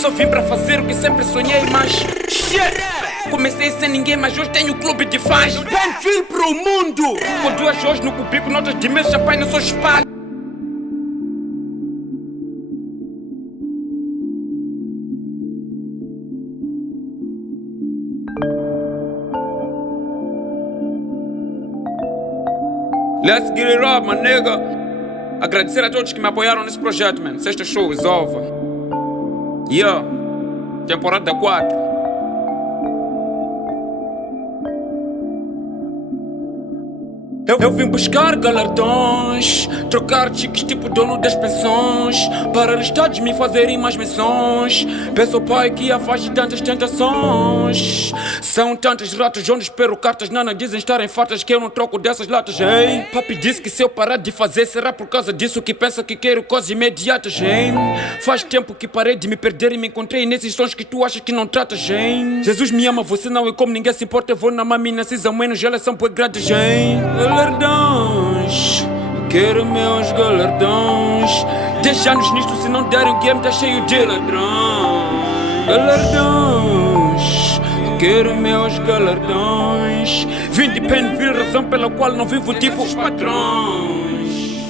Só vim para fazer o que sempre sonhei, mas comecei sem ninguém, mas hoje tenho clube de fãs. Benfield pro mundo! Com 2 horas no cubículo, notas de mil champanhe, não sou espalho. Let's get it up, my nigga. Agradecer a todos que me apoiaram nesse projeto, man. Sexta show is over. Yeah. Temporada 4. Eu vim buscar galardões, trocar chiques tipo dono das pensões, para os estados me fazerem mais menções. Peço ao pai que afaste tantas tentações. São tantas ratas onde espero cartas, nana dizem estarem fartas que eu não troco dessas latas, hein? Papi disse que se eu parar de fazer será por causa disso que pensa que quero coisas imediatas, hein? Faz tempo que parei de me perder e me encontrei nesses sons que tu achas que não tratas, hein? Jesus me ama, você não, e como ninguém se importa eu vou na mamina, cisam menos, elas são pois grandes, hein? Galardões, quero meus galardões. 10 anos nisto, se não derem o game tá cheio de ladrões. Galardões, quero meus galardões. Vim de Benfield, razão pela qual não vivo tipo os padrões.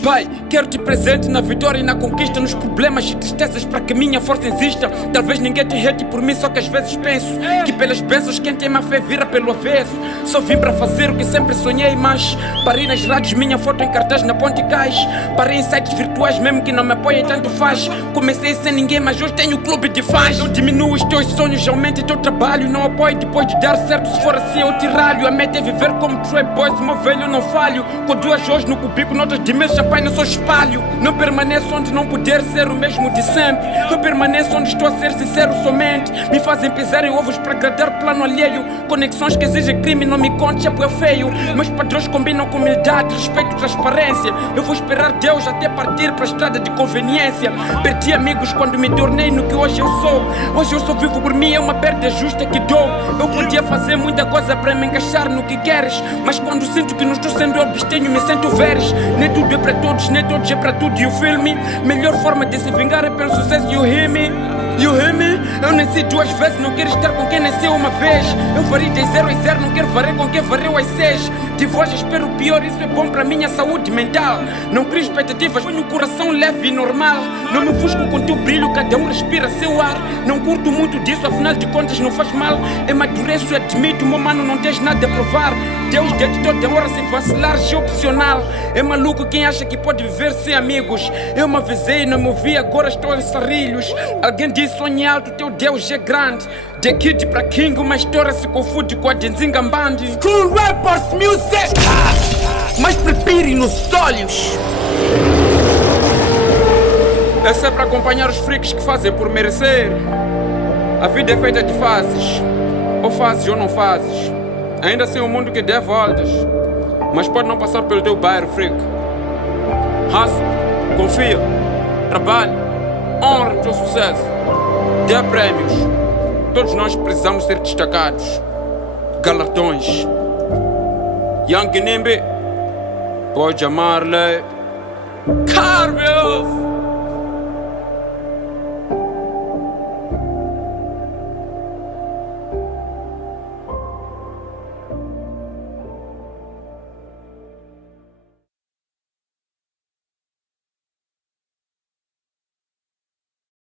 Pai, quero te presente na vitória e na conquista, nos problemas e tristezas para que minha força exista. Talvez ninguém te rete por mim, só que às vezes penso que pelas bênçãos quem tem má fé vira pelo avesso. Só vim para fazer o que sempre sonhei, mas parei nas rádios, minha foto em cartaz na Ponte Cais. Parei em sites virtuais, mesmo que não me apoiem tanto faz. Comecei sem ninguém, mas hoje tenho clube de fãs. Não diminuo os teus sonhos, aumente teu trabalho. Não apoio depois de dar certo, se for assim eu te ralho. A meta é viver como Troy Boys, meu velho não falho. Com 2 horas no cubículo, notas de mil champanhe, não sou espalho. Não permaneço onde não puder ser o mesmo de sempre. Eu permaneço onde estou a ser sincero somente. Me fazem pisar em ovos para agradar plano alheio. Conexões que exigem crime, não me conte, é feio. Meus padrões combinam com humildade, respeito e transparência. Eu vou esperar Deus até partir para a estrada de conveniência. Perdi amigos quando me tornei no que hoje eu sou. Hoje eu só vivo por mim, é uma perda justa que dou. Eu podia fazer muita coisa para me encaixar no que queres, mas quando sinto que não estou sendo abstenho, me sinto veres. Nem tudo é para todos, nem todos é para tudo. E o filme, melhor forma de se vingar é pelo sucesso. You hear me? You hear me? Eu nasci 2 vezes, não quero estar com quem nasceu uma vez. Eu varei de 0 a 0, não quero varrer com quem varreu às 6. De voz espero o pior, isso é bom para minha saúde mental. Não crio expectativas, ponho o coração leve e normal. Não me busco com teu brilho, cada um respira seu ar. Não curto muito disso, afinal de contas não faz mal. Amadureço e admito, meu mano, não tens nada a provar. Deus deu-te toda hora sem vacilar, é opcional. É maluco quem acha que pode viver sem amigos. Eu me avisei, não me ouvi, agora estou em sarrilhos. Alguém disse sonhe alto, teu Deus é grande. De Kid pra King, uma história se confunde com a de Nzingambandi. School Rappers Music! Mas prepire nos olhos! Essa é para acompanhar os freaks que fazem por merecer. A vida é feita de fases. Ou fazes ou não fazes. Ainda assim é um mundo que der voltas, mas pode não passar pelo teu bairro, freak. Hustle, confia, trabalhe, honra o teu sucesso, dê prémios. Todos nós precisamos ser destacados. Galardões. Young Nimby, pode amar-lhe Carvel.